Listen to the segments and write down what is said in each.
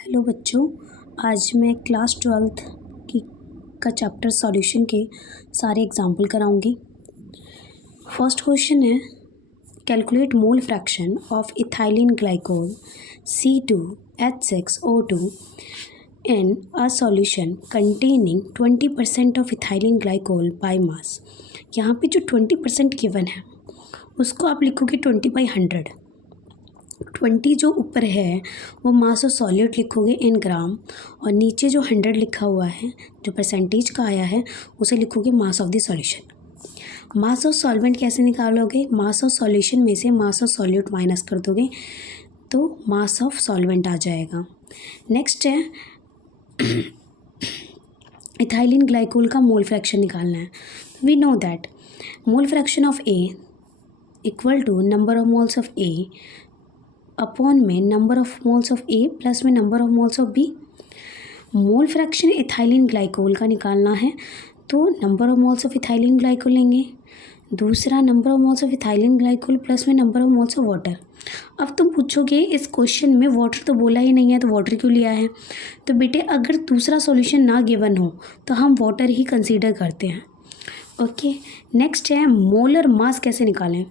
Hello बच्चों, आज मैं क्लास 12th की का चैप्टर सॉल्यूशन के सारे एग्जाम्पल कराऊंगी। फर्स्ट क्वेश्चन है, calculate mole fraction of ethylene glycol C2H6O2 in a solution containing 20% of ethylene glycol by mass. यहाँ पे जो 20% गिवन है उसको आप लिखोगे 20/100। 20 जो ऊपर है वो मास ऑफ सॉल्यूट लिखोगे इन ग्राम, और नीचे जो 100 लिखा हुआ है जो परसेंटेज का आया है उसे लिखोगे mass of the solution. Mass of solvent कैसे निकालोगे? मास ऑफ सॉल्यूशन में से मास ऑफ सॉल्यूट माइनस कर दोगे तो मास ऑफ सॉल्वेंट आ जाएगा। नेक्स्ट है इथाइलिन ग्लाइकोल का मोल फ्रैक्शन निकालना है। We know that mole fraction of A equal to number of moles of A upon में number of moles of A plus में number of moles of B. Mole fraction ethylene glycol का निकालना है तो number of moles of ethylene glycol लेंगे, दूसरा number of moles of ethylene glycol plus में number of moles of water. अब तुम पूछोगे इस क्वेश्चन में वाटर तो बोला ही नहीं है तो वाटर क्यों लिया है? तो बेटे अगर दूसरा सॉल्यूशन ना गिवन हो तो हम वाटर ही कंसीडर करते हैं। ओके, नेक्स्ट है मोलर मास कैसे निकालें?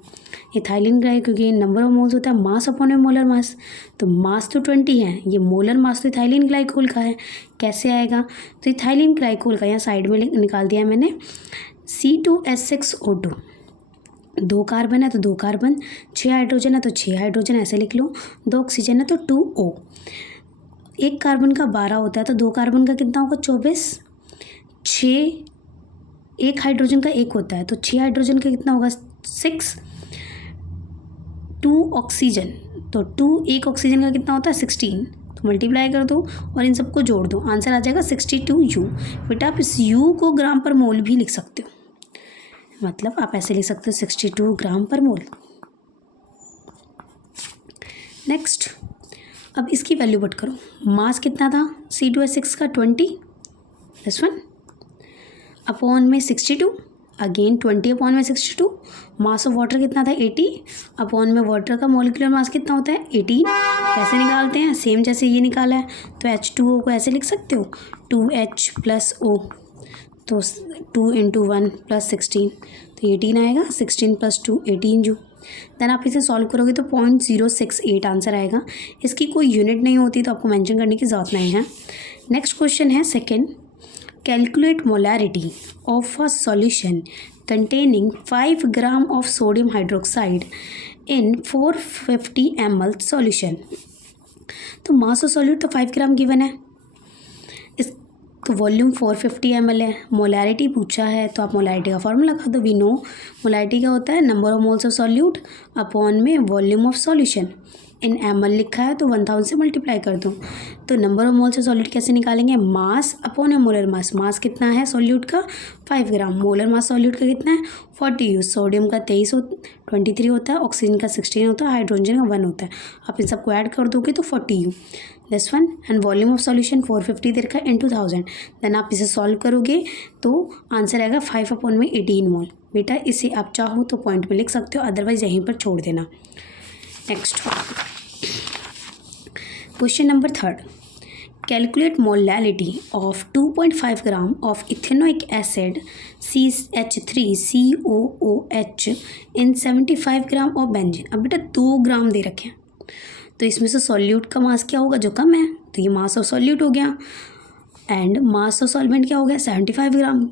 इथाइलिन ग्लाइकोल क्योंकि नंबर ऑफ मोल्स होता है मास अपॉन में मोलर मास, तो मास तो 20 है, ये मोलर मास तो इथाइलिन ग्लाइकोल का है, कैसे आएगा? तो इथाइलिन ग्लाइकोल का यहाँ साइड में निकाल दिया मैंने। C2H6O2 दो कार्बन है तो दो कार्बन, 6 हाइड्रोजन है तो 6 हाइड्रोजन, ऐसे लिख लो। 2 ऑक्सीजन है तो 2O। एक कार्बन का 12 होता है तो दो कार्बन का कितना होगा? 24। 6 एक हाइड्रोजन का 1 होता है तो 6 हाइड्रोजन का कितना होगा? 6। 2 ऑक्सीजन तो 2 एक ऑक्सीजन का कितना होता है? 16। तो मल्टीप्लाई कर दो और इन सबको जोड़ दो, आंसर आ जाएगा 62U। बेटा आप इस U को ग्राम पर मोल भी लिख सकते हो, मतलब आप ऐसे लिख सकते हो 62 ग्राम पर मोल। नेक्स्ट, अब इसकी वैल्यू पुट करो। मास कितना था C2H6 का? 20 दिस वन अपॉन में 62, अगेन 20 अपॉन में 62। मास ऑफ वाटर कितना था? 80 अपॉन में वाटर का मोलिकुलर मास कितना होता है? 18। कैसे निकालते हैं? सेम जैसे ये निकाला है तो H2O को ऐसे लिख सकते हो 2H प्लस O, तो 2 × 1 + 16 तो 18 आएगा। 16 + 2 18U। देन आप इसे सॉल्व करोगे तो 0.068 आंसर आएगा। इसकी कोई यूनिट नहीं होती तो आपको मेंशन करने की ज़रूरत नहीं है। नेक्स्ट क्वेश्चन है second, calculate molarity of a solution containing 5 gram of sodium hydroxide in 450 ml solution। तो मास ऑफ सॉल्यूट तो 5 ग्राम गिवन है, इस तो वॉल्यूम 450 ml है। मोलैरिटी पूछा है तो आप मोलैरिटी का फॉर्मूला लगा दो। वी नो मोलैरिटी क्या होता है? Number of moles of solute upon में volume of solution. In ml लिखा है तो 1000 से मल्टीप्लाई कर दो। तो number of moles of solute कैसे निकालेंगे? मास अपॉन मोलर मास। मास कितना है सॉल्यूट का? 5 ग्राम। मोलर मास सॉल्यूट का कितना है? 40U। सोडियम का 23 होता है, ऑक्सीजन का 16 होता है, हाइड्रोजन का 1 होता है। आप इन सबको ऐड कर दोगे तो 40U this one. And volume of solution 450 दे रखा है इन 2000। देन आप इसे सॉल्व करोगे तो आंसर आएगा 5 अपॉन में 18 मोल। बेटा इसे आप चाहो तो पॉइंट में लिख सकते हो, अदरवाइज यहीं पर छोड़ देना। Next question number third, calculate molality of 2.5 gram of ethanoic acid CH3COOH in 75 gram of benzene. अब बेटा 2 ग्राम दे रखे हैं तो इसमें से सॉल्यूट का मास क्या होगा? जो कम है, तो ये मास ऑफ सॉल्यूट हो गया। एंड मास ऑफ सॉल्वेंट क्या हो गया? 75 ग्राम।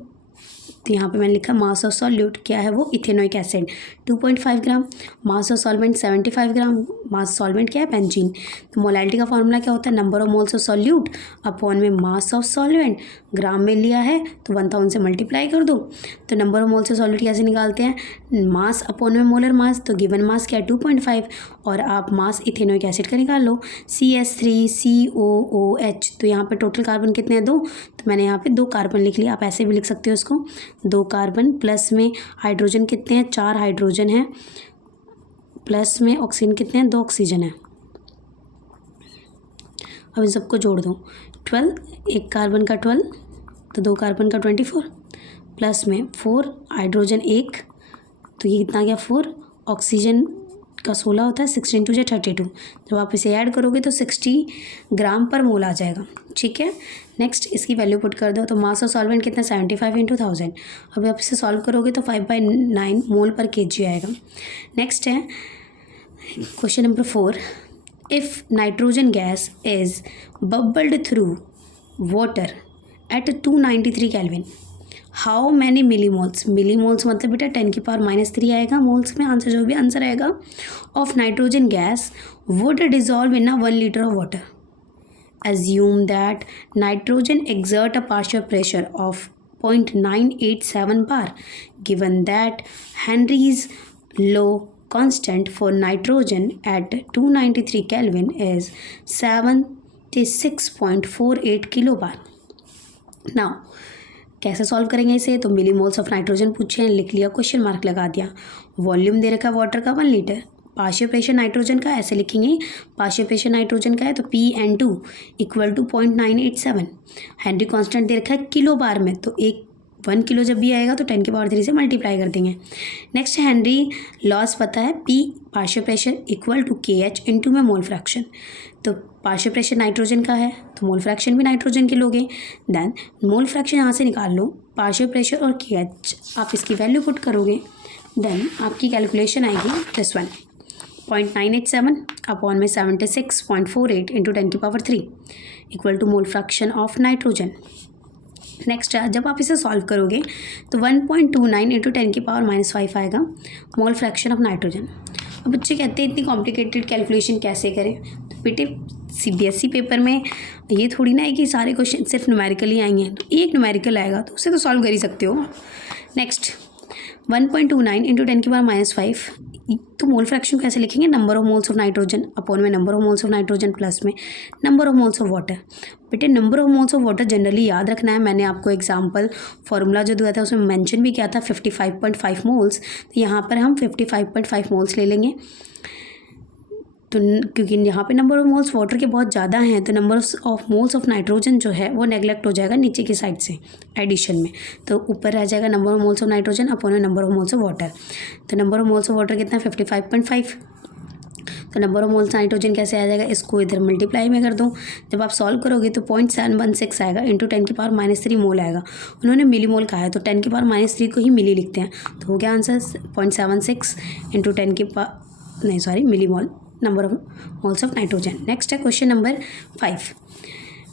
तो यहाँ पे मैंने लिखा मास ऑफ सॉल्यूट क्या है? वो ethanoic acid 2.5 gram, mass of solvent 75 gram, mass solvent क्या है? बेंजीन। तो मोलैलिटी का फॉर्मूला क्या होता है? Number of moles of solute upon में मास ऑफ सॉल्वेंट। ग्राम में लिया है तो 1000 से मल्टीप्लाई कर दो। तो number of moles of solute कैसे निकालते हैं? मास अपॉन में मोलर मास। तो गिवन मास क्या है? 2.5, और आप मास इथेनोइक एसिड का निकाल लो CH3COOH। तो यहाँ पे टोटल कार्बन कितने हैं? 2। तो मैंने यहाँ पे 2 कार्बन लिख लिया, आप ऐसे भी लिख सकते हो इसको। 2 कार्बन प्लस में हाइड्रोजन कितने हैं? 4 हाइड्रोजन है, प्लस में ऑक्सीजन कितने हैं? 2 ऑक्सीजन है। अब इन सबको जोड़ दो। 12, एक कार्बन का 12 तो 2 कार्बन का 24, प्लस में 4 हाइड्रोजन 1 तो ये कितना गया? 4 ऑक्सीजन का 16 होता है, 16 टू 32। जब आप इसे ऐड करोगे तो 60 ग्राम पर मोल आ जाएगा। ठीक है, नेक्स्ट इसकी वैल्यू पुट कर दो। तो मास ऑफ सॉल्वेंट कितना 75 इंटू 1000। अब आप इसे सॉल्व करोगे तो 5/9 मोल पर kg आएगा। नेक्स्ट है question number 4, if nitrogen gas is bubbled through water at 293 kelvin, how many millimoles, millimoles मतलब बेटा 10⁻³ आएगा, मोल्स में आंसर जो भी आंसर आएगा, of nitrogen gas would dissolve in 1 litre of water. Assume that nitrogen exert a partial pressure of 0.987 bar. Given that Henry's law constant for nitrogen at 293 Kelvin is 76.48 kilobar. Now, कैसे solve करेंगे इसे? तो millimoles of nitrogen पूछे हैं, लिख लिया, question mark लगा दिया। वॉल्यूम दे रखा है वाटर का 1 लीटर। पार्शियल प्रेशर नाइट्रोजन का ऐसे लिखेंगे, पार्शियल प्रेशर नाइट्रोजन का है तो Pn2 equal to 0.987। Henry constant दे रखा है किलो बार में, तो 1 किलो जब भी आएगा तो 10⁻³ से मल्टीप्लाई कर देंगे। नेक्स्ट हेनरी लॉस पता है, P partial pressure equal to KH into में मोल फ्रैक्शन। तो पार्शियल प्रेशर नाइट्रोजन का है तो मोल फ्रैक्शन भी नाइट्रोजन के लोगे। देन मोल फ्रैक्शन यहाँ से निकाल लो, पार्शियल प्रेशर और KH आप इसकी वैल्यू पुट करोगे, देन आपकी कैलकुलेशन आएगी दिस वन, 0.987 अपॉन में 76.48 into 10⁻³ equal to mole fraction of nitrogen. Next जब आप इसे सॉल्व करोगे तो 1.29 इंटू 10⁻⁻5 आएगा मोल फ्रैक्शन ऑफ नाइट्रोजन। अब बच्चे कहते हैं इतनी कॉम्प्लिकेटेड कैलकुलेशन कैसे करें? तो बेटे CBSE पेपर में ये थोड़ी ना है कि सारे क्वेश्चन सिर्फ न्यूमेरिकल ही आएंगे, तो एक न्यूमेरिकल आएगा तो उसे तो सॉल्व कर ही सकते हो। नेक्स्ट 1.29 इंटू 10⁻⁵, तो मोल फ्रैक्शन कैसे लिखेंगे? Number of moles of nitrogen upon में number of moles of nitrogen plus में number of moles of water. बेटे number of moles of water generally याद रखना है, मैंने आपको एग्जांपल फॉर्मूला जो दिया था उसमें मेंशन भी किया था 55.5 मोल्स, तो यहाँ पर हम 55.5 मोल्स ले लेंगे। तो क्योंकि यहाँ पे नंबर ऑफ मोल्स वाटर के बहुत ज़्यादा हैं तो number of moles of nitrogen जो है वो नेगलेक्ट हो जाएगा नीचे की साइड से एडिशन में, तो ऊपर रह जाएगा number of moles of nitrogen upon number of moles of water. तो number of moles of water कितना है 55.5, तो नंबर ऑफ मोल्स नाइट्रोजन कैसे आ जाएगा? इसको इधर मल्टीप्लाई में कर दो, जब आप सॉल्व करोगे तो 0.716 आएगा इंटू 10⁻³ मोल आएगा। उन्होंने मिलीमोल कहा है तो 10⁻³ को ही मिली लिखते हैं, तो हो गया answer 0.76 into millimole number of moles of nitrogen. Next है क्वेश्चन नंबर 5।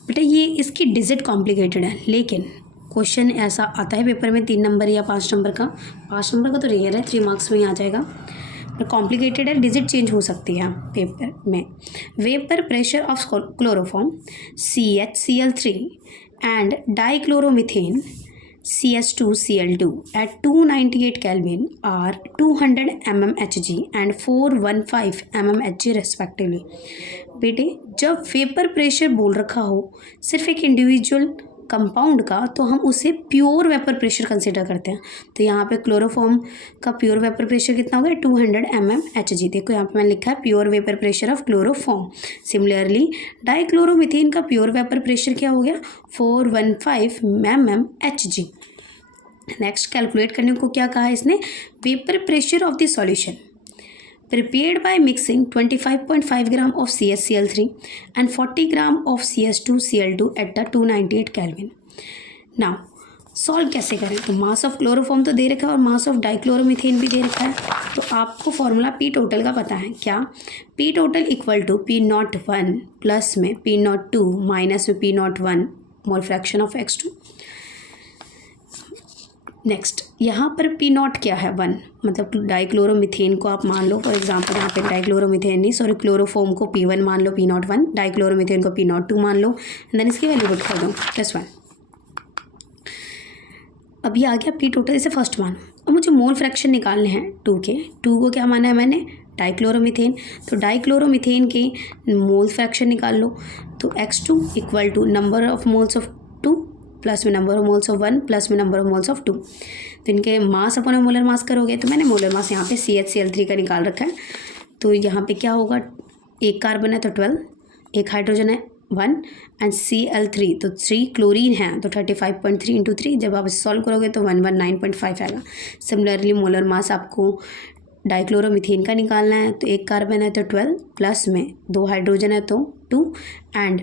बेटा ये इसकी डिजिट कॉम्प्लिकेटेड है, लेकिन क्वेश्चन ऐसा आता है पेपर में 3 नंबर या 5 नंबर का, 5 नंबर का तो रेयर है, 3 मार्क्स में ही आ जाएगा, पर कॉम्प्लिकेटेड है, डिजिट चेंज हो सकती है पेपर में। Vapour pressure of chloroform CHCl3 and dichloromethane CS2Cl2 at 298 Kelvin are 200 mmHg and 415 mmHg respectively। बेटे जब वेपर प्रेशर बोल रखा हो सिर्फ एक इंडिविजुअल कंपाउंड का तो हम उसे प्योर वेपर प्रेशर कंसिडर करते हैं। तो यहाँ पे क्लोरोफॉर्म का प्योर वेपर प्रेशर कितना हो गया 200 mmHg। देखो यहाँ पे मैंने लिखा है pure vapour pressure of chloroform. Similarly dichloromethane का प्योर वेपर प्रेशर क्या हो गया 415 mmHg। नेक्स्ट कैलकुलेट करने को क्या कहा है इसने, vapour pressure of the solution prepared by mixing 25.5 gram of CaCl3 and 40 gram of CS2Cl2 at the 298 Kelvin। Now solve कैसे करें? तो मास ऑफ क्लोरोफॉर्म तो दे रखा है और मास ऑफ डाइक्लोरोमीथेन भी दे रखा है, तो आपको फॉर्मूला P टोटल का पता है क्या, P total equal to P01 plus में P02 माइनस में P01 mole fraction of X2। Next यहाँ पर P0 क्या है 1, मतलब डाइक्लोरोमीथेन को आप मान लो फॉर एग्जांपल, यहाँ पे डाइक्लोरोमीथेन नहीं सॉरी क्लोरोफॉर्म को P1 मान लो, P0 1, डाइक्लोरोमीथेन को P02 मान लो, एंड देन इसकी वैल्यू पुट कर दो +1। अभी आ गया P टोटल, इसे फर्स्ट मानो। अब मुझे मोल फ्रैक्शन निकालने हैं 2 के, 2 को क्या माना है मैंने डाइक्लोरोमीथेन, तो डाइक्लोरोमीथेन के मोल फ्रैक्शन निकाल लो, तो X2 equal to number of moles of 2 plus में number of moles of 1 plus में नंबर ऑफ मोल्स ऑफ 2, तो इनके मास अपॉन मोलर मास करोगे तो मैंने मोलर मास यहाँ पे CHCl3 का निकाल रखा है, तो यहाँ पे क्या होगा, एक कार्बन है तो 12, एक हाइड्रोजन है 1 एंड Cl3 तो 3 क्लोरीन है तो 35.3 इंटू 3, जब आप इसे सॉल्व करोगे तो 119.5 आएगा। सिमिलरली मोलर मास आपको डाइक्लोरोमीथेन का निकालना है, तो एक कार्बन है तो 12 प्लस में 2 हाइड्रोजन है तो 2 एंड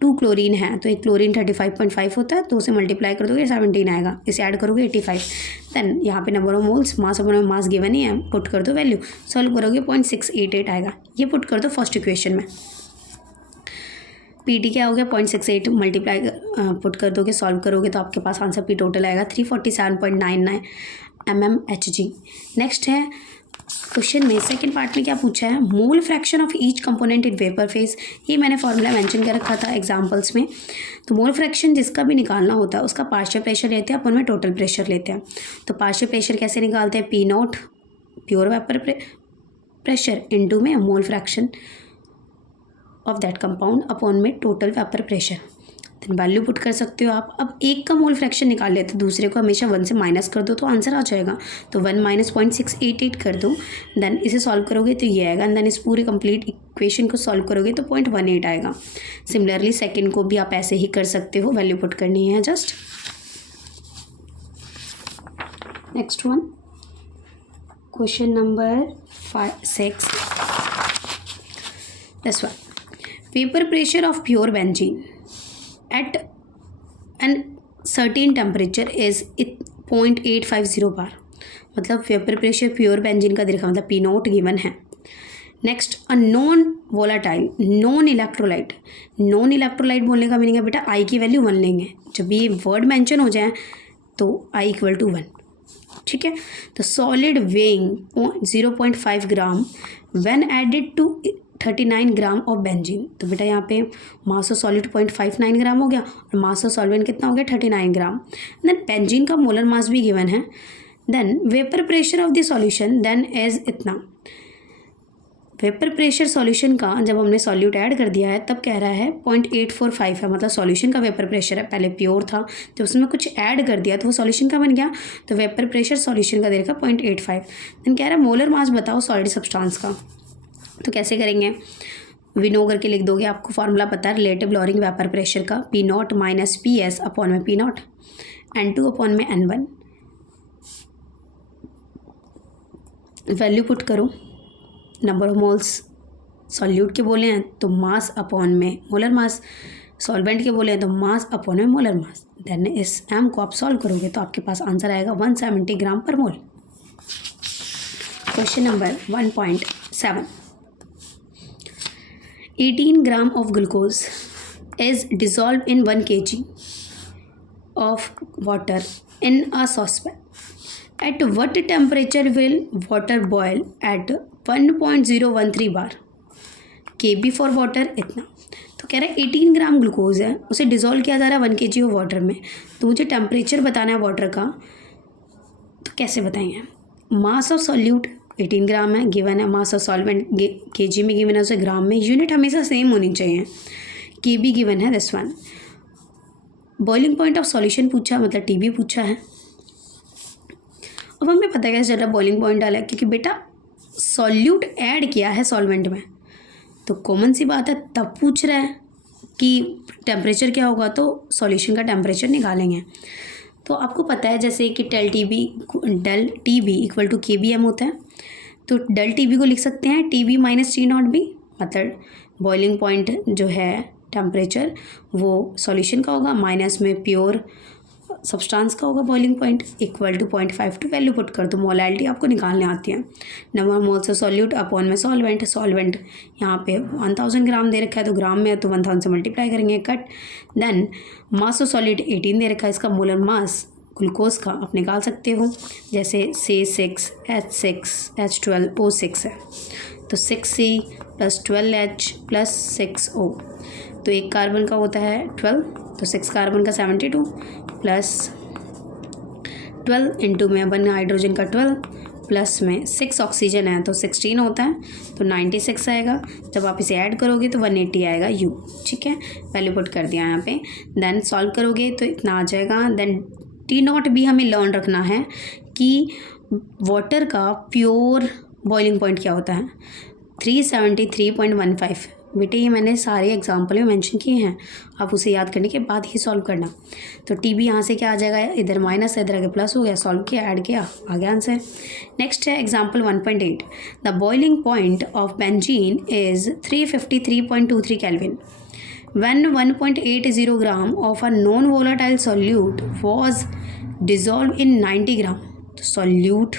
2 क्लोरीन है, तो एक क्लोरीन 35.5 होता है, तो उसे मल्टीप्लाई कर दोगे 17 आएगा, इसे ऐड करोगे 85। देन यहाँ पे number of moles, mass upon mass given ही है, पुट कर दो वैल्यू, सॉल्व करोगे 0.688 आएगा। ये पुट कर दो फर्स्ट इक्वेशन में। पी क्या हो गया 0.68 मल्टीप्लाई पुट कर दोगे, सॉल्व करोगे तो आपके पास आंसर पी टोटल आएगा 347.99 mmHg। नेक्स्ट है क्वेश्चन में सेकंड पार्ट में क्या पूछा है, मोल fraction of each component in vapour phase. ये मैंने फॉर्मूला मेंशन कर रखा था एग्जांपल्स में। तो मोल फ्रैक्शन जिसका भी निकालना होता है उसका पार्शियल प्रेशर लेते हैं, अपन में टोटल प्रेशर लेते हैं। तो पार्शियल प्रेशर कैसे निकालते हैं, P naught pure vapour pressure into में mole fraction of that compound upon में total vapour pressure. Then value put कर सकते हो आप। अब एक का मोल फ्रैक्शन निकाल लेते तो दूसरे को हमेशा 1 से माइनस कर दो तो आंसर आ जाएगा। तो 1 माइनस 0.688 कर दो, देन इसे सॉल्व करोगे तो ये आएगा, देन इस पूरे कंप्लीट इक्वेशन को सॉल्व करोगे तो 0.18 आएगा। सिमिलरली सेकेंड को भी आप ऐसे ही कर सकते हो, वैल्यू पुट करनी है just. Next one question number 6, this one, vapour pressure of pure benzene at an certain temperature is 0.850 बार। मतलब वेपर प्रेशर प्योर बेंजीन का देखा, मतलब पी नॉट गिवन है। Next a non volatile non electrolyte. Non electrolyte बोलने का meaning है बेटा आई की वैल्यू 1 लेंगे, जब ये वर्ड मेंशन हो जाए तो आई इक्वल टू 1, ठीक है। तो solid weighing 0.5 gram when added to 39 gram of benzene. तो बेटा यहाँ पे मास ऑफ सॉलिड 0.59 ग्राम हो गया और मास ऑफ सॉल्वेंट कितना हो गया 39 ग्राम। देन बेंजीन का मोलर मास भी गिवन है। Then vapour pressure of the solution then as इतना। वेपर प्रेशर सॉल्यूशन का जब हमने सॉल्यूट ऐड कर दिया है तब कह रहा है 0.845 है, मतलब सॉल्यूशन का वेपर प्रेशर है, पहले प्योर था जब उसमें कुछ ऐड कर दिया तो वो सॉल्यूशन का बन गया, तो वेपर प्रेशर सॉल्यूशन का दे रखा 0.85। देन कह रहा है मोलर मास बताओ सॉलिड सब्सटेंस का। तो कैसे करेंगे, विनो करके लिख दोगे, आपको फार्मूला पता है रिलेटिव लॉरिंग वेपर प्रेशर का, P not minus P S upon में पी नॉट, N2 अपॉन में N1। वैल्यू पुट करो, नंबर ऑफ मोल्स सॉल्यूट के बोले हैं तो मास अपॉन में मोलर मास, सॉल्वेंट के बोले हैं तो मास अपॉन में मोलर मास। देन इस एम को आप सॉल्व करोगे तो आपके पास आंसर आएगा 170 ग्राम पर मोल। Question number 1.7, 18 gram of glucose is dissolved in 1 kg of water in a saucepan. At what temperature will water boil at 1.013 bar? Kb for water इतना। तो कह रहा है 18 ग्राम ग्लूकोज है, उसे डिज़ोल्व किया जा रहा है 1 kg ऑफ वाटर में, तो मुझे टेम्परेचर बताना है वाटर का, तो कैसे बताएंगे। मास ऑफ सॉल्यूट 18 ग्राम है गिवन है, मास ऑफ सॉल्वेंट केजी में गिवन है, उसे ग्राम में, यूनिट हमेशा सेम होनी चाहिए। केबी गिवन है this one. Boiling point of solution पूछा, मतलब टीबी पूछा है। अब हमें पता है कैसे चला बॉइलिंग पॉइंट डाला है, क्योंकि बेटा सॉल्यूट ऐड किया है सॉल्वेंट में, तो कॉमन सी बात है तब पूछ रहा है कि टेम्परेचर क्या होगा, तो सॉल्यूशन का टेम्परेचर निकालेंगे। तो आपको पता है जैसे कि del T B equal to K B M होता है, तो डेल टी बी को लिख सकते हैं T B minus T naught B, मतलब बॉइलिंग पॉइंट जो है टेम्परेचर वो सॉल्यूशन का होगा, माइनस में प्योर सब्सटेंस का होगा boiling point, equal to 0.52 value put कर दो। मोलैलिटी आपको निकालने आती है, number of moles of solute upon में सॉल्वेंट। सॉल्वेंट यहाँ पे 1000 ग्राम दे रखा है, तो ग्राम में है तो 1000 से मल्टीप्लाई करेंगे, cut. Then mass of solid 18 दे रखा है, इसका मोलर मास ग्लूकोज का आप निकाल सकते हो, जैसे C6H6H12O6 है, तो 6C + 12H + 6O, तो एक कार्बन का होता है 12, तो 6 कार्बन का 72 प्लस 12 इंटू में 1 हाइड्रोजन का 12 प्लस में 6 ऑक्सीजन है तो 16 होता है, तो 96 आएगा। जब आप इसे ऐड करोगे तो 180 आएगा U, ठीक है। वैल्यू पुट कर दिया यहाँ पे, देन सॉल्व करोगे तो इतना आ जाएगा। देन टी नॉट भी हमें लर्न रखना है कि वाटर का प्योर बॉइलिंग पॉइंट क्या होता है, 373.15 बेटे ये मैंने सारे एग्जाम्पल में मेंशन किए हैं, आप उसे याद करने के बाद ही सॉल्व करना। तो टी बी यहाँ से क्या आ जाएगा, इधर माइनस है, इधर आगे प्लस हो गया, सॉल्व किया, ऐड किया, आ गया आंसर। नेक्स्ट है example 1.8, the boiling point of benzene is 353.23 kelvin when 1.80 gram of a non-volatile solute was dissolved in 90 ग्राम। तो सॉल्यूट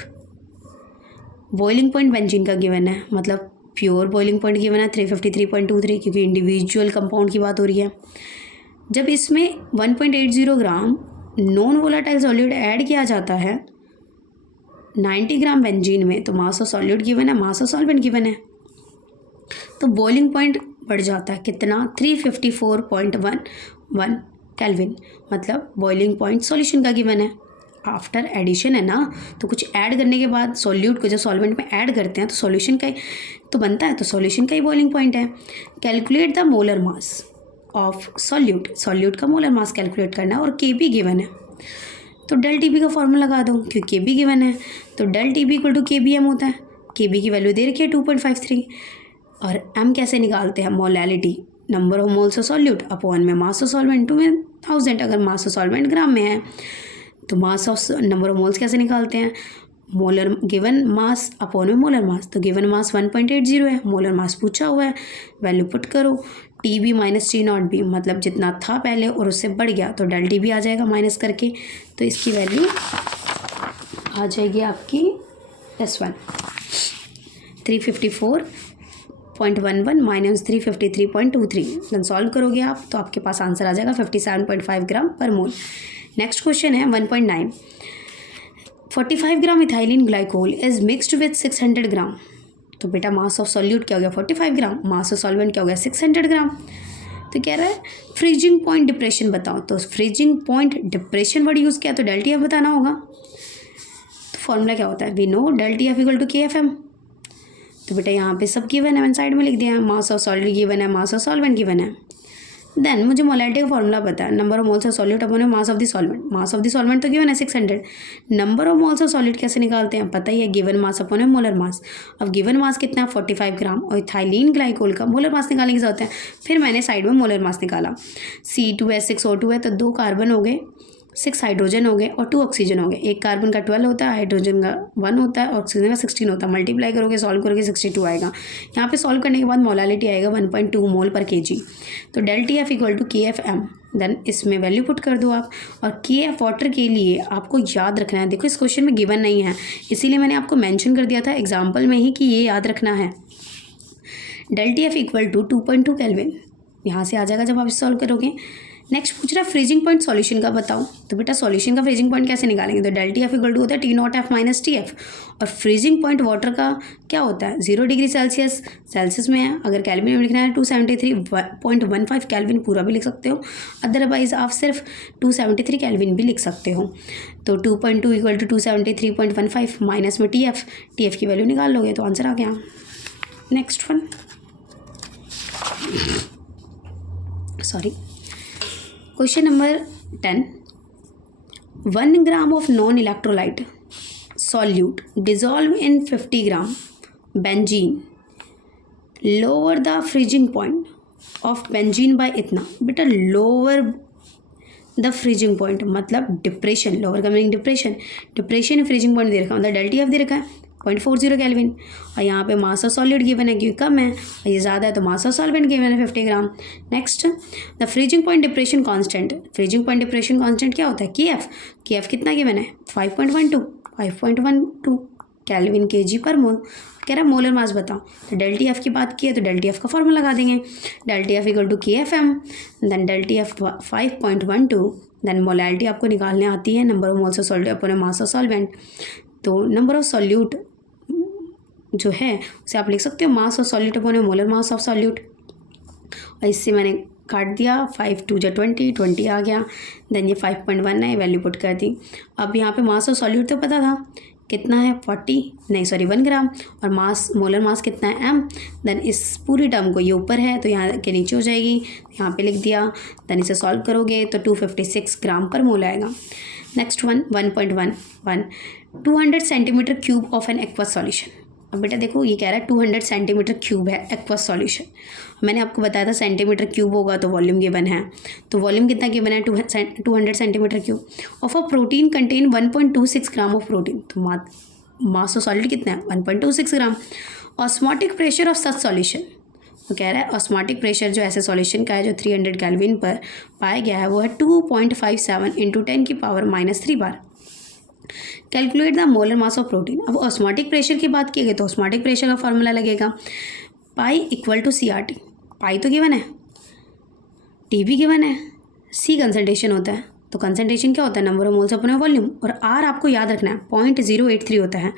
बॉइलिंग पॉइंट बेंजीन का गिवन है, मतलब प्योर बॉइलिंग पॉइंट गिवन है 353.23, क्योंकि इंडिविजुअल कंपाउंड की बात हो रही है। जब इसमें 1.80 ग्राम नॉन वोलाटाइल सॉल्यूट ऐड किया जाता है 90 ग्राम बेंजीन में, तो मास ऑफ सॉल्यूट गिवन है, मास ऑफ सॉल्वेंट गिवन है, तो बॉइलिंग पॉइंट बढ़ जाता है कितना, 354.11 केल्विन, मतलब बॉइलिंग पॉइंट सॉल्यूशन का गिवन है। आफ्टर एडिशन है ना, तो कुछ ऐड करने के बाद सॉल्यूट को जब सॉल्वेंट में ऐड करते हैं तो सॉल्यूशन का ही तो बनता है, तो सॉल्यूशन का ही बॉइलिंग पॉइंट है। Calculate the molar mass of solute, solute का मोलर मास कैलकुलेट करना है और के बी गिवन है, तो डेल टी बी का फॉर्मूला लगा दो, क्योंकि के बी गिवन है, तो del T B equal to K B M होता है। के बी की वैल्यू दे रखी है 2.53, और एम कैसे निकालते हैं, molality number of moles of solute upon में मास ऑफ सॉल्वेंट टू में 1000, अगर मास ऑफ सॉल्वेंट ग्राम में है तो mass of number of moles कैसे निकालते हैं, मोलर गिवन मास अपॉन में मोलर मास, तो गिवन मास 1.80 है, मोलर मास पूछा हुआ है, वैल्यू पुट करो, T B minus T naught B, मतलब जितना था पहले और उससे बढ़ गया तो डेल टी बी आ जाएगा माइनस करके, तो इसकी वैल्यू आ जाएगी आपकी +1 354.11 माइनस 353.23, देन सॉल्व करोगे आप तो आपके पास आंसर आ जाएगा 57.5 ग्राम पर मोल। नेक्स्ट क्वेश्चन है 1.9, 45 gram ethylene glycol is mixed with 600 gram. तो बेटा मास ऑफ सॉल्यूट क्या हो गया 45 ग्राम, मास ऑफ सॉल्वेंट क्या हो गया 600 ग्राम। तो कह रहा है फ्रीजिंग पॉइंट डिप्रेशन बताओ, तो freezing point depression word use किया तो डेल टी एफ बताना होगा। तो फॉर्मूला क्या होता है, we know del T F equal to K F M. तो बेटा यहाँ पे सब गिवन है, मैंने साइड में लिख दिया है, मास ऑफ सॉलिड गिवन है, मास ऑफ सॉल्वेंट गिवन है। देन मुझे मोलैलिटी का फॉर्मूला पता है, number of moles of solute upon mass of the solvent, mass of the solvent तो गिवन है 600, number of moles of solute कैसे निकालते हैं पता ही है, गिवन मास अपॉन मोलर मास। अब गिवन मास कितना है 45 ग्राम, और इथाइलिन ग्लाइकोल का मोलर मास निकालने की जरूरत है, फिर मैंने साइड में मोलर मास निकाला, C2H6O2 है तो 2 कार्बन हो गए, 6 हाइड्रोजन हो गए और 2 ऑक्सीजन हो गए, एक कार्बन का 12 होता है, हाइड्रोजन का 1 होता है, ऑक्सीजन का 16 होता है, मल्टीप्लाई करोगे सॉल्व करोगे 62 आएगा। यहाँ पे सॉल्व करने के बाद मोलालिटी आएगा 1.2 मोल पर केजी, तो del T F equal to K F M, then इसमें वैल्यू पुट कर दो आप। और के एफ वाटर के लिए आपको याद रखना है, देखो इस क्वेश्चन में गिवन नहीं है इसीलिए मैंने आपको मैंशन कर दिया था एग्जाम्पल में ही कि ये याद रखना है, del T F equal to 2.2 kelvin, यहाँ से आ जाएगा जब आप सॉल्व करोगे। नेक्स्ट पूछ रहा है फ्रीजिंग पॉइंट सॉल्यूशन का बताओ, तो बेटा सॉल्यूशन का फ्रीजिंग पॉइंट कैसे निकालेंगे, तो del T F equal to होता है T naught F minus T F, और फ्रीजिंग पॉइंट वाटर का क्या होता है 0 डिग्री सेल्सियस, सेल्सियस में है, अगर कैल्विन में लिखना है 273.15 कैल्विन पूरा भी लिख सकते हो, अदरवाइज आप सिर्फ 273 कैल्विन भी लिख सकते हो। तो 2.2 इक्वल टू 273.15 माइनस में टी एफ की वैल्यू निकाल लोगे तो आंसर आ गया। Next one sorry question number 10, 1 gram of non electrolyte solute dissolve in 50 gram benzene, lower the freezing point of benzene by इतना। बेटा लोअर द फ्रीजिंग पॉइंट मतलब डिप्रेशन, लोअर का मीनिंग डिप्रेशन फ्रीजिंग पॉइंट दे रखा है, मतलब del T F दे रखा है 0.40 केल्विन, और यहाँ पे मास ऑफ सॉलिड गिवन है क्योंकि कम है, और ये ज़्यादा है तो मास ऑफ सॉल्वेंट गिवन है 50 gram. Next the freezing point depression constant, freezing point depression constant क्या होता है के एफ कितना गिवन है 5.12 केल्विन केजी पर मोल। कह रहा है मोलर मास बताओ, तो डेल टी एफ की बात की है तो डेल टी एफ का फॉर्मूला लगा देंगे, del T F equal to K F M, then del T F 5.12, then molality आपको निकालने आती है, number of moles of solute upon mass of solvent, तो नंबर ऑफ सॉल्यूट जो है उसे आप लिख सकते हो mass of solute upon molar mass of solute, और इससे मैंने काट दिया 5 2 जा 20 आ गया, देन ये 5.1 है वैल्यू पुट कर दी। अब यहाँ पे मास ऑफ सॉल्यूट तो पता था कितना है 1 ग्राम, और मास मोलर मास कितना है m, देन इस पूरी टर्म को ये ऊपर है तो यहाँ के नीचे हो जाएगी, यहाँ पे लिख दिया, देन इसे सॉल्व करोगे तो 256 ग्राम पर मोल आएगा। Next 1.11, 200 centimetre cube of N aqua solution, अब बेटा देखो ये कह रहा है 200 सेंटीमीटर क्यूब है एक्वस सॉल्यूशन। मैंने आपको बताया था सेंटीमीटर क्यूब होगा तो वॉल्यूम गिवन है, तो वॉल्यूम कितना गिवन है 200 centimetre cube. Of a protein contain 1.26 gram of protein, तो मास ऑफ सॉलिड कितना है 1.26 gram. Osmotic pressure of such solution, तो कह रहा है ऑस्मोटिक प्रेशर जो ऐसे सॉल्यूशन का है जो 300 केल्विन पर पाया गया है वो है 2.57 into 10⁻³ bar. Calculate the molar mass of protein. अब ऑस्मोटिक प्रेशर की बात की गई तो ऑस्मोटिक प्रेशर का फॉर्मूला लगेगा पाई इक्वल टू CRT। पाई तो गिवन है, टी भी गिवन है, सी कंसंट्रेशन होता है, तो कंसंट्रेशन क्या होता है number of moles upon volume, और आर आपको याद रखना है 0.083 होता है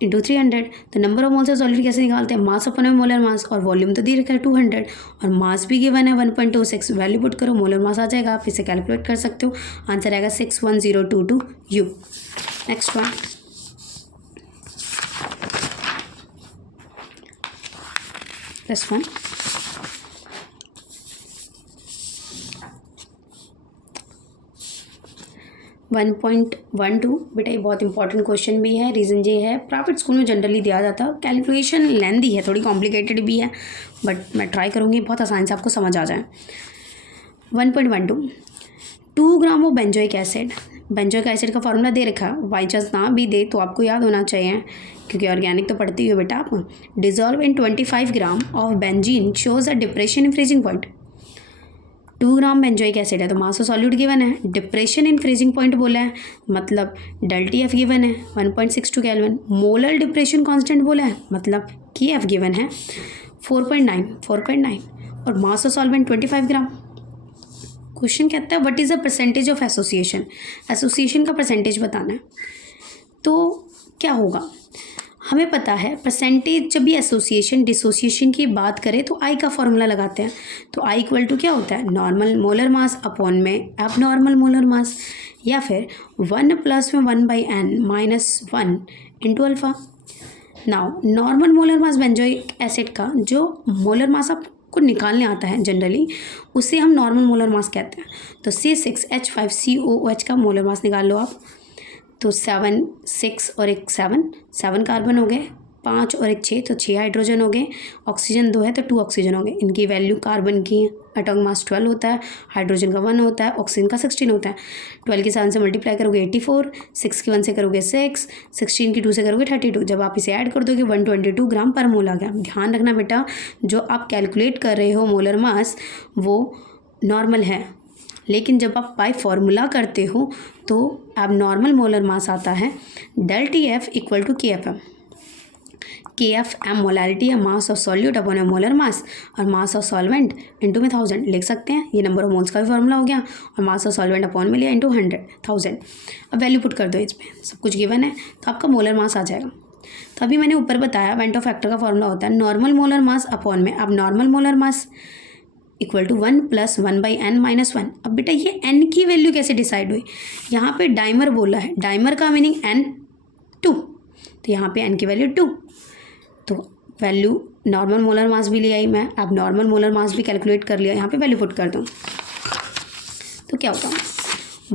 इंटू 300। तो number of moles of solid कैसे निकालते हैं, मास अपॉन मोलर मास, और वॉल्यूम तो दे रखा है 200 और मास भी गिवन है 1.26। वैल्यू पुट करो, मोलर मास आ जाएगा, आप इसे कैलकुलेट कर सकते हो, आंसर आएगा 61022 U। Next one, this one 1.12 बेटा ये बहुत इंपॉर्टेंट क्वेश्चन भी है। रीज़न ये है प्राइवेट स्कूल में जनरली दिया जाता है, कैलकुलेशन लेंदी है, थोड़ी कॉम्प्लिकेटेड भी है, बट मैं ट्राई करूँगी बहुत आसानी से आपको समझ आ जाए। 1.12 2 gram of benzoic acid. Benzoic acid का फॉर्मूला दे रखा है, बाई चांस ना भी दे तो आपको याद होना चाहिए क्योंकि ऑर्गेनिक तो पढ़ती हो बेटा आप। Dissolve in 25 gram of benzene shows a depression in freezing point. 2 gram benzoic acid है तो मास ऑफ सॉल्यूट गिवन है, डिप्रेशन इन फ्रीजिंग पॉइंट बोला है, मतलब ΔTF गिवन है 1.62 केल्विन, मोलर डिप्रेशन कांस्टेंट बोला है, मतलब KF गिवन है 4.9 और mass of solvent 25 gram. Question कहता है what is the percentage of association, association का परसेंटेज बताना है। तो क्या होगा, हमें पता है परसेंटेज जब भी एसोसिएशन डिसोसिएशन की बात करें तो आई का फॉर्मूला लगाते हैं, तो आई इक्वल टू क्या होता है नॉर्मल मोलर मास अपॉन में एबनॉर्मल मोलर मास, या फिर 1 प्लस में 1/n minus 1 into alpha. Now normal molar मास बेंजोइक एसिड का जो मोलर मास आपको निकालने आता है जनरली उसे हम नॉर्मल मोलर मास कहते हैं। तो C6H5COOH का मोलर मास निकाल लो आप, तो 7 6 और एक 7 कार्बन हो गए, 5 और एक 6 तो 6 हाइड्रोजन हो गए, ऑक्सीजन 2 है तो 2 ऑक्सीजन हो गए। इनकी वैल्यू कार्बन की एटॉमिक मास 12 होता है, हाइड्रोजन का 1 होता है, ऑक्सीजन का 16 होता है। 12 की 7 से मल्टीप्लाई करोगे 84, 6 की 1 से करोगे 6, 16 की 2 से करोगे 32। जब आप इसे ऐड कर दोगे 122 ग्राम पर मोल आ गया। ध्यान रखना बेटा जो आप कैलकुलेट कर रहे हो मोलर मास वो नॉर्मल है, लेकिन जब आप बाय फॉर्मूला करते हो तो अब नॉर्मल मोलर मास आता है ΔTF equal to KFM। KFM molarity है mass of solute upon molar mass, और मास ऑफ सॉल्वेंट इंटू में 1000 लिख सकते हैं, ये नंबर ऑफ मोल्स का भी फॉर्मूला हो गया, और मास ऑफ सॉल्वेंट अपॉन में लिया इंटू 100,000। अब वैल्यू पुट कर दो, इसमें सब कुछ गिवन है तो आपका मोलर मास आ जाएगा। तो अभी मैंने ऊपर बताया वेंटो फैक्टर का फॉर्मूला होता है नॉर्मल मोलर मास अपॉन में अब normal molar mass equal to 1 plus 1/n minus 1। अब बेटा ये n की वैल्यू कैसे डिसाइड हुई, यहाँ पे डाइमर बोला है, डाइमर का मीनिंग N2, तो यहाँ पे n की वैल्यू 2, तो वैल्यू नॉर्मल मोलर मास भी लिया ही मैं, अब नॉर्मल मोलर मास भी कैलकुलेट कर लिया, यहाँ पे वैल्यू पुट कर दूँ तो क्या होगा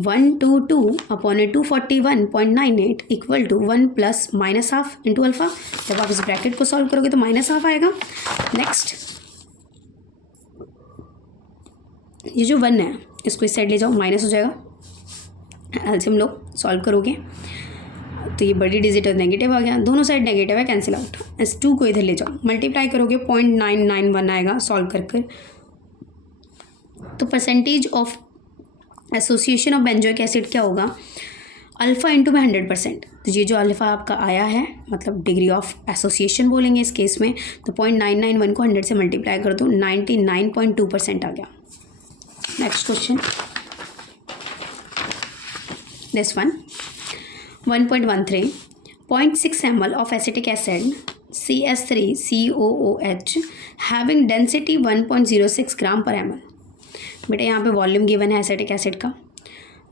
122 upon 241.98 equal to 1 plus minus half into alpha. जब आप इस ब्रैकेट को सॉल्व करोगे तो माइनस हाफ आएगा। नेक्स्ट ये जो 1 है इसको इस साइड ले जाओ, माइनस हो जाएगा। एलसीएम लोग सॉल्व करोगे तो ये बड़ी डिजिट नेगेटिव आ गया, दोनों साइड नेगेटिव है, कैंसिल आउट। इस 2 को इधर ले जाओ, मल्टीप्लाई करोगे 0.991 आएगा सॉल्व करके। तो percentage of association of benzoic acid क्या होगा अल्फ़ा इंटू में 100%। तो ये जो अल्फ़ा आपका आया है मतलब डिग्री ऑफ एसोसिएशन बोलेंगे इस केस में, तो 0.991 को 100 से मल्टीप्लाई कर दो 99.2% आ गया। Next question this one 1.13 0.6 ml of acetic acid CS3COOH having density 1.06 ग्राम पर ml। बेटा यहाँ पे वॉल्यूम गिवन है एसिटिक एसिड का,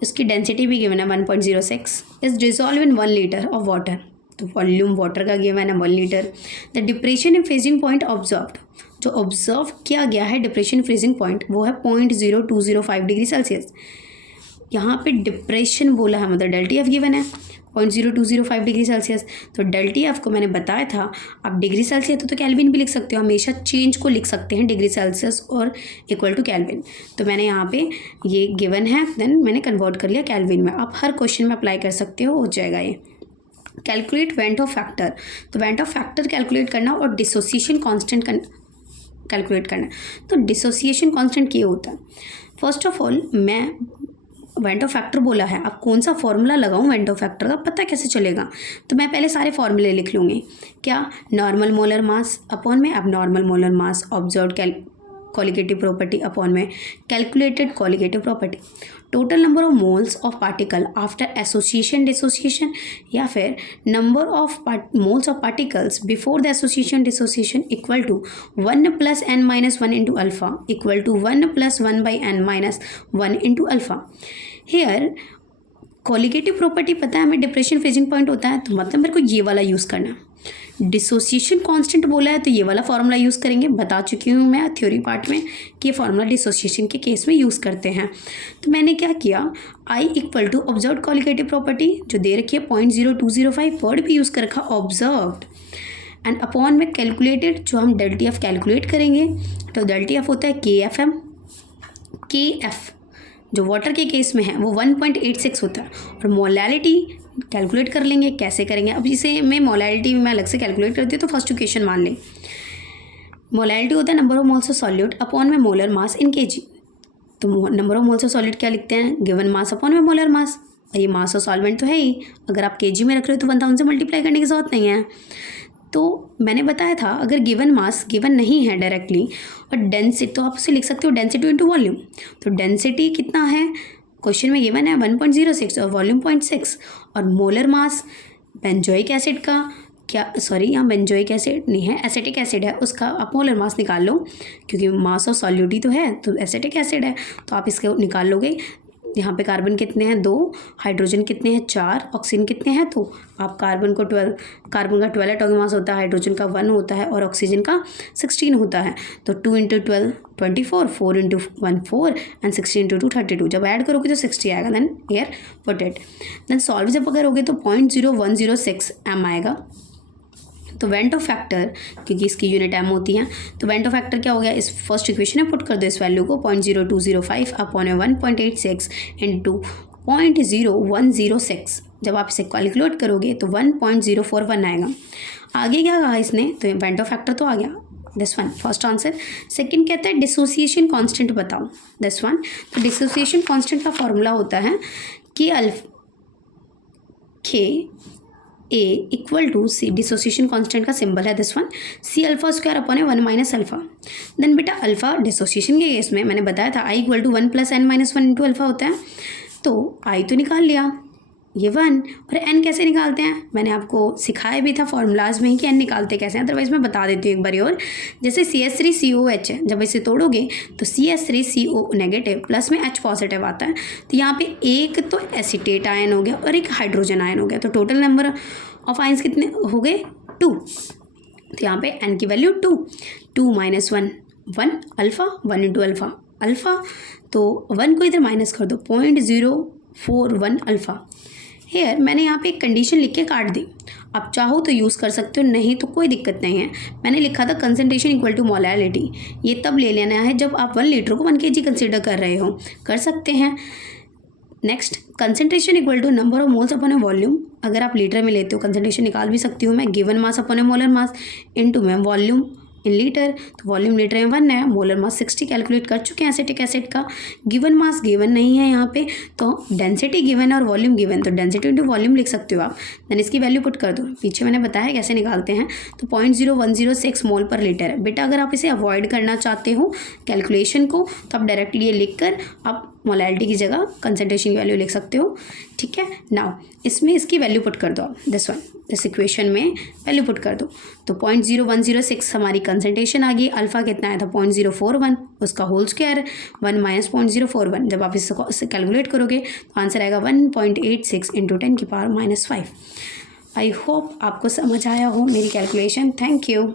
उसकी डेंसिटी भी गिवन है 1.06, is dissolve in 1 litre of water, तो वॉल्यूम वाटर का गिवन है 1 litre. The depression in freezing point observed, जो ऑब्जर्व किया गया है डिप्रेशन फ्रीजिंग पॉइंट वो है 0.0205 डिग्री सेल्सियस। यहाँ पे डिप्रेशन बोला है, मतलब डेल्टा एफ गिवन है 0.0205 डिग्री सेल्सियस। तो डेल्टा एफ को मैंने बताया था, आप डिग्री सेल्सियस तो केल्विन भी लिख सकते हो, हमेशा चेंज को लिख सकते हैं डिग्री सेल्सियस और इक्वल टू केल्विन। तो मैंने यहाँ पे ये गिवन है, देन मैंने कन्वर्ट कर लिया केल्विन में। आप हर क्वेश्चन में अप्लाई कर सकते हो जाएगा ये। कैलकुलेट वेंट ऑफ फैक्टर, तो वेंट ऑफ फैक्टर कैलकुलेट करना और डिसोसिएशन कांस्टेंट कैलकुलेट करना। तो डिसोसिएशन कांस्टेंट क्या होता है? फर्स्ट ऑफ ऑल मैं वेंट ऑफ फैक्टर बोला है, अब कौन सा फॉर्मूला लगाऊं वेंट ऑफ फैक्टर का पता कैसे चलेगा? तो मैं पहले सारे फॉर्मूले लिख लूँगी। क्या? नॉर्मल मोलर मास अपॉन में अब normal molar mass, observed colligative property upon में calculated colligative property, total number of moles of particle after association dissociation, या फिर number of moles of particles before the association dissociation equal to 1 + n-1 into alpha equal to 1 + 1/n-1 into alpha. Here colligative property पता है हमें, depression freezing point होता है, तो मतलब मेरे को ये वाला यूज़ करना है। डिसोसिएशन कांस्टेंट बोला है तो ये वाला फार्मूला यूज़ करेंगे। बता चुकी हूँ मैं थ्योरी पार्ट में कि ये फार्मूला डिसोसिएशन के केस में यूज़ करते हैं। तो मैंने क्या किया, I equal to observed colligative property जो दे रखी है 0.0205, वर्ड भी यूज़ कर रखा ऑब्जर्व्ड, एंड अपॉन में कैलकुलेटेड जो हम डेल्टा एफ कैलकुलेट करेंगे। तो डेल्टा एफ होता है KFM, KF जो वाटर के केस में है वो 1.86 होता है, और मोलैलिटी कैलकुलेट कर लेंगे। कैसे करेंगे? अब इसे मैं मोलैलिटी में अलग से कैलकुलेट करती हूँ, तो फर्स्ट इक्वेशन मान लें। मोलैलिटी होता है number of moles of solute upon में मोलर मास इन kg। तो number of moles of solute क्या लिखते हैं? गिवन मास अपॉन में मोलर मास, और ये मास ऑफ सॉल्वेंट तो है ही, अगर आप kg में रख रहे हो तो 1000 से मल्टीप्लाई करने की जरूरत नहीं है। तो मैंने बताया था अगर गिवन मास गिवन नहीं है डायरेक्टली और डेंसिटी, तो आप उसे लिख सकते हो डेंसिटी इंटू वॉल्यूम। तो डेंसिटी कितना है क्वेश्चन में गिवन है 1.06 और वॉल्यूम 0.6, और मोलर मास बेंजोइक एसिड का क्या, सॉरी यहाँ बेंजोइक एसिड नहीं है, एसिटिक एसिड है, उसका आप मोलर मास निकाल लो, क्योंकि मास ऑफ सॉल्यूटी तो है तो एसिटिक एसिड है, तो आप इसके निकाल लोगे। यहाँ पे कार्बन कितने हैं? 2, हाइड्रोजन कितने हैं? 4, ऑक्सीजन कितने हैं? तो आप कार्बन का 12 एटॉमिक मास होता है, हाइड्रोजन का 1 होता है और ऑक्सीजन का 16 होता है। तो 2 × 12 24, 4 × 1 4 एंड 16 × 2 32। जब ऐड करोगे तो 60 आएगा, then here put it, then solve जब करोगे तो 0.0106 m आएगा। तो वेंट ऑफ फैक्टर, क्योंकि इसकी यूनिट एम होती है, तो वेंट ऑफ फैक्टर क्या हो गया? इस फर्स्ट इक्वेशन में पुट कर दो इस वैल्यू को 0.0205 अपॉन 1.86 इंटू 0.0106। जब आप इसे कैलकुलेट करोगे तो 1.041 आएगा। आगे क्या कहा इसने? तो वेंट ऑफ फैक्टर तो आ गया, this one first answer. Second कहता है डिसोसिएशन कांस्टेंट बताओ, दिस वन। तो डिसोसिएशन कांस्टेंट का फॉर्मूला होता है कि A equal to C, dissociation constant का सिंबल है दिस वन, C² अपॉन 1 - अल्फा। देन बेटा अल्फा डिसोसिएशन के केस में मैंने बताया था I equal to 1 + n-1 into alpha होता है। तो I तो निकाल लिया, ये 1, और n कैसे निकालते हैं मैंने आपको सिखाया भी था फॉर्मूलाज में ही कि n निकालते कैसे हैं, अदरवाइज मैं बता देती हूँ एक बार और। जैसे CH3COH है, जब इसे तोड़ोगे तो CH3CO नेगेटिव प्लस में H पॉजिटिव आता है। तो यहाँ पे एक तो एसीटेट आयन हो गया और एक हाइड्रोजन आयन हो गया, तो टोटल नंबर ऑफ आयन्स कितने हो गए? 2। तो यहाँ पे n की वैल्यू 2, 2 - 1 1 अल्फ़ा, 1 इंटू अल्फ़ा, तो 1 को इधर माइनस कर दो, 0.041 अल्फ़ा। हेयर मैंने यहाँ पे एक कंडीशन लिख के काट दी, आप चाहो तो यूज़ कर सकते हो, नहीं तो कोई दिक्कत नहीं है। मैंने लिखा था कंसनट्रेशन इक्वल टू मोलैलिटी, ये तब ले लेना है जब आप 1 लीटर को 1 kg कंसिडर कर रहे हो, कर सकते हैं। Next concentration equal to number of moles upon a volume, अगर आप लीटर में लेते हो कंसनट्रेशन निकाल भी सकती हूँ मैं, गिवन मास अपॉन ए मोलर मास इनटू में वॉल्यूम इन लीटर, तो वॉल्यूम लीटर में 1 है, मोलर मास 60 कैलकुलेट कर चुके हैं एसिटिक एसिड का। गिवन मास गिवन नहीं है यहाँ पे, तो डेंसिटी गिवन है और वॉल्यूम गिवन, तो डेंसिटी इंटू वॉल्यूम लिख सकते हो आप, देन इसकी वैल्यू पुट कर दो। पीछे मैंने बताया कैसे निकालते हैं, तो 0.0106 मोल पर लीटर है। बेटा अगर आप इसे अवॉइड करना चाहते हो कैलकुलेशन को, तो आप डायरेक्टली ये लिख कर आप मोलैलिटी की जगह कंसनट्रेशन की वैल्यू लिख सकते हो, ठीक है। नाउ इसमें इसकी वैल्यू पुट कर दो आप, दिस वन, इस इक्वेशन में वैल्यू पुट कर दो। तो 0.0106 हमारी कंसनट्रेशन आ गई, अल्फा कितना आया था 0.041, उसका होल स्क्वायर 1 - 0.041। जब आप इससे कैलकुलेट करोगे तो आंसर आएगा 1.86 इंटू 10⁻⁻5। आई होप आपको समझ आया हो मेरी कैलकुलेशन। Thank you.